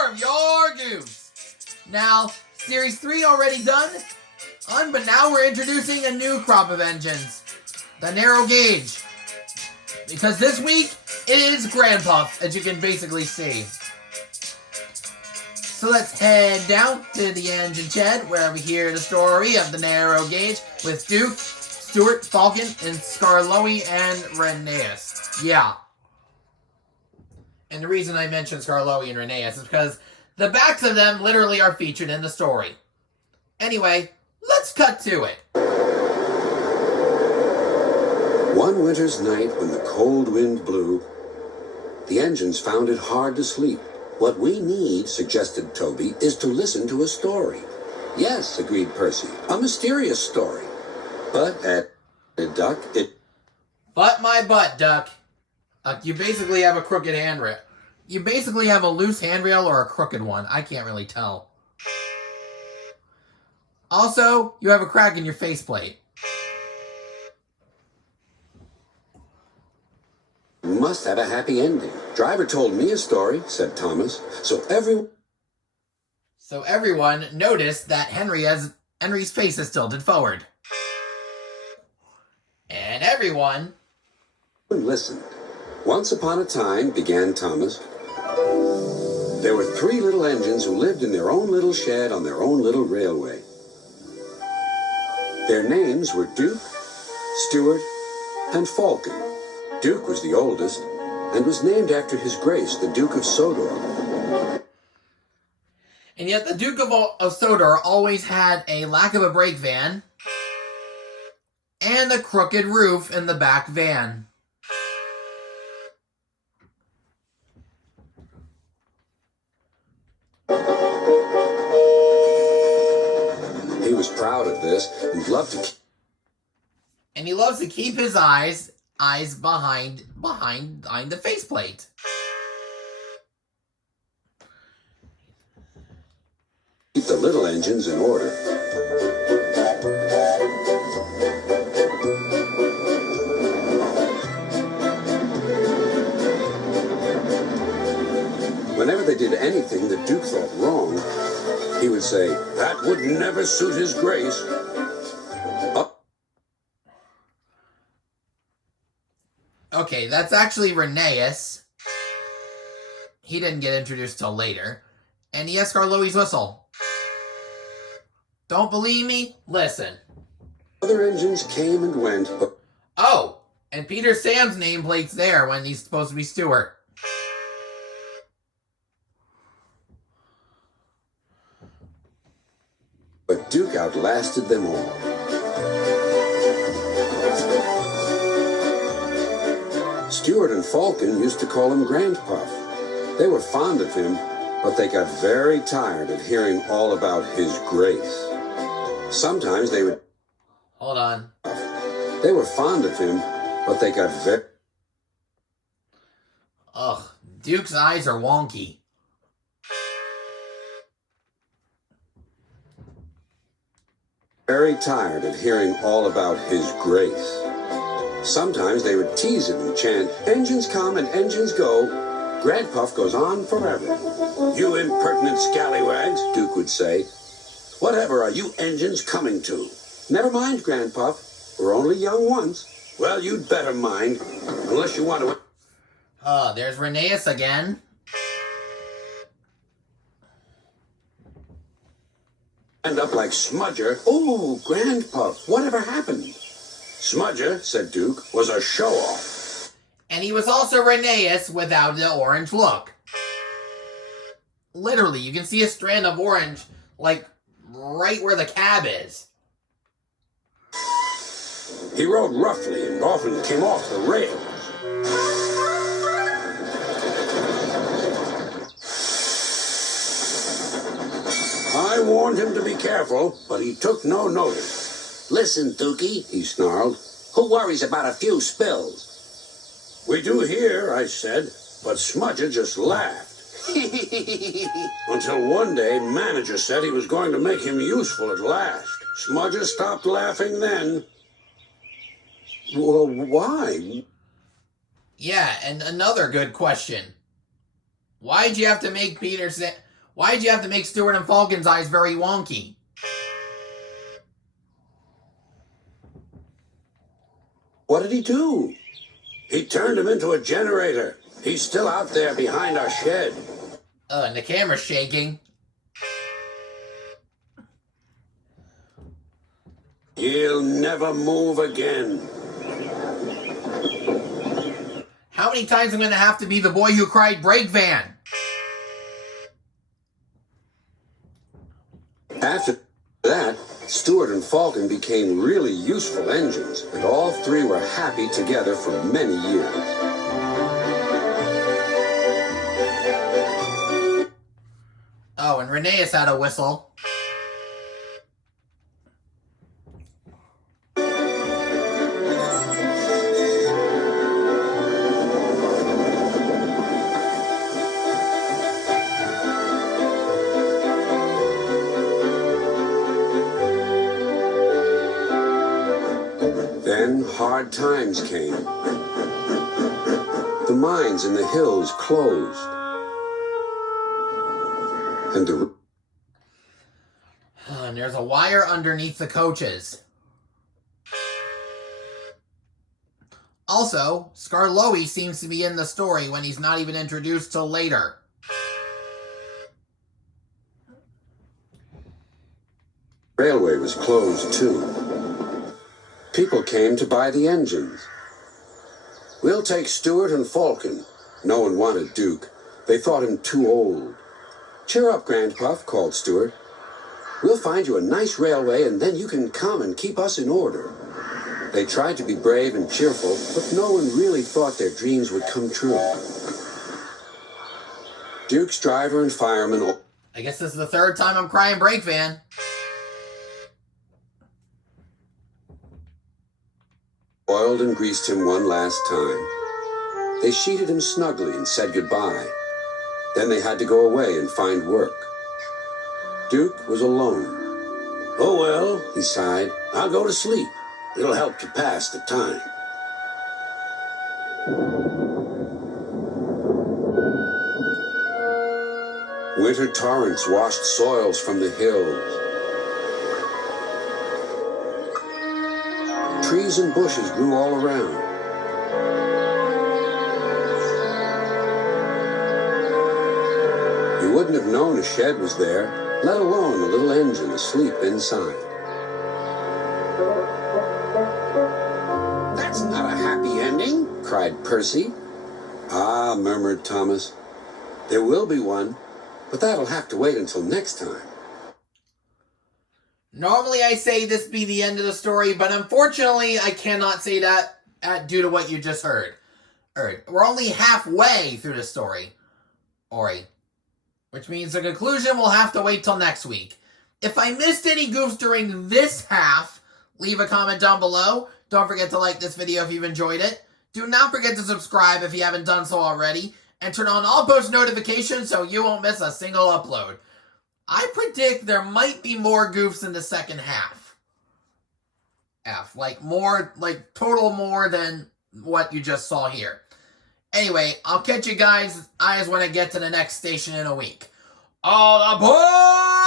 more of your Goofs. Now, Series 3 already done, but now we're introducing a new crop of engines. The narrow gauge. Because this week, it is Granpuff, as you can basically see. So let's head down to the engine shed, where we hear the story of the narrow gauge with Duke, Stuart, Falcon, and Skarloey and Rheneas. Yeah. And the reason I mentioned Skarloey and Rheneas is because the backs of them literally are featured in the story. Anyway, let's cut to it. One winter's night when the cold wind blew, the engines found it hard to sleep. What we need, suggested Toby, is to listen to a story. Yes, agreed Percy, a mysterious story. But at Duck, But my butt, Duck. You basically have a crooked handrail. You basically have a loose handrail or a crooked one. I can't really tell. Also, you have a crack in your faceplate. must have a happy ending. Driver told me a story, said Thomas, so everyone noticed that Henry's face is tilted forward. And everyone listened. Once upon a time, began Thomas, there were 3 little engines who lived in their own little shed on their own little railway. Their names were Duke, Stuart, and Falcon. Duke was the oldest and was named after His Grace, the Duke of Sodor. And yet the Duke of Sodor always had a lack of a brake van and a crooked roof in the back van. He was proud of this and loved to And he loves to keep his eyes behind the faceplate. keep the little engines in order. Whenever they did anything that Duke thought wrong, he would say, "That would never suit His Grace." Okay, that's actually Rheneas. He didn't get introduced till later. And he has Skarloey's whistle. Don't believe me? Listen. Other engines came and went, but Oh, and Peter Sam's nameplate's there when he's supposed to be Stuart. Duke outlasted them all. Stuart and Falcon used to call him Granpuff. They were fond of him, but they got very tired of hearing all about His Grace. Sometimes they would... Hold on. They were fond of him, but they got Ugh, Duke's eyes are wonky. very tired of hearing all about His Grace. Sometimes they would tease him and chant, "Engines come and engines go. Granpuff goes on forever." "You impertinent scallywags," Duke would say. "Whatever are you engines coming to?" "Never mind, Granpuff. We're only young once." "Well, you'd better mind, unless you want to..." There's Rheneas again. "End up like Smudger." "Oh, Granpuff, whatever happened?" "Smudger," said Duke, "was a show-off." And he was also Rheneas without the orange look. Literally, you can see a strand of orange, like, right where the cab is. He rode roughly and often came off the rails. I warned him to be careful, but he took no notice. "Listen, Dookie," he snarled. "Who worries about a few spills?" "We do here," I said, but Smudger just laughed. Until one day, manager said he was going to make him useful at last. Smudger stopped laughing then. "Well, why?" Yeah, and another good question. Why'd you have to make Why'd you have to make Stuart and Falcon's eyes very wonky? What did he do? He turned him into a generator. He's still out there behind our shed. And the camera's shaking. He'll never move again. How many times am I going to have to be the boy who cried brake van? After that, Stuart and Falcon became really useful engines, and all three were happy together for many years. Oh, and Rheneas had a whistle. Then hard times came. The mines in the hills closed. And there's a wire underneath the coaches. Also, Skarloey seems to be in the story when he's not even introduced till later. Railway was closed too. People came to buy the engines. We'll take Stuart and Falcon. No one wanted Duke. They thought him too old. Cheer up, Granpuff, called Stuart. We'll find you a nice railway and then you can come and keep us in order. They tried to be brave and cheerful, but no one really thought their dreams would come true. Duke's driver and fireman... I guess this is the third time I'm crying brake van. Oiled and greased him one last time. They sheeted him snugly and said goodbye. Then they had to go away and find work. Duke was alone. Oh well, he sighed. I'll go to sleep. It'll help to pass the time. Winter torrents washed soils from the hills. Trees and bushes grew all around. You wouldn't have known a shed was there, let alone a little engine asleep inside. That's not a happy ending, cried Percy. Ah, murmured Thomas. There will be one, but that'll have to wait until next time. Normally I say this be the end of the story, but unfortunately I cannot say that due to what you just heard. We're only halfway through the story, Ori. Which means the conclusion will have to wait till next week. If I missed any goofs during this half, leave a comment down below. Don't forget to like this video if you've enjoyed it. Do not forget to subscribe if you haven't done so already. And turn on all post notifications so you won't miss a single upload. I predict there might be more goofs in the second half. Total more than what you just saw here. Anyway, I'll catch you guys when I get to the next station in a week. All aboard!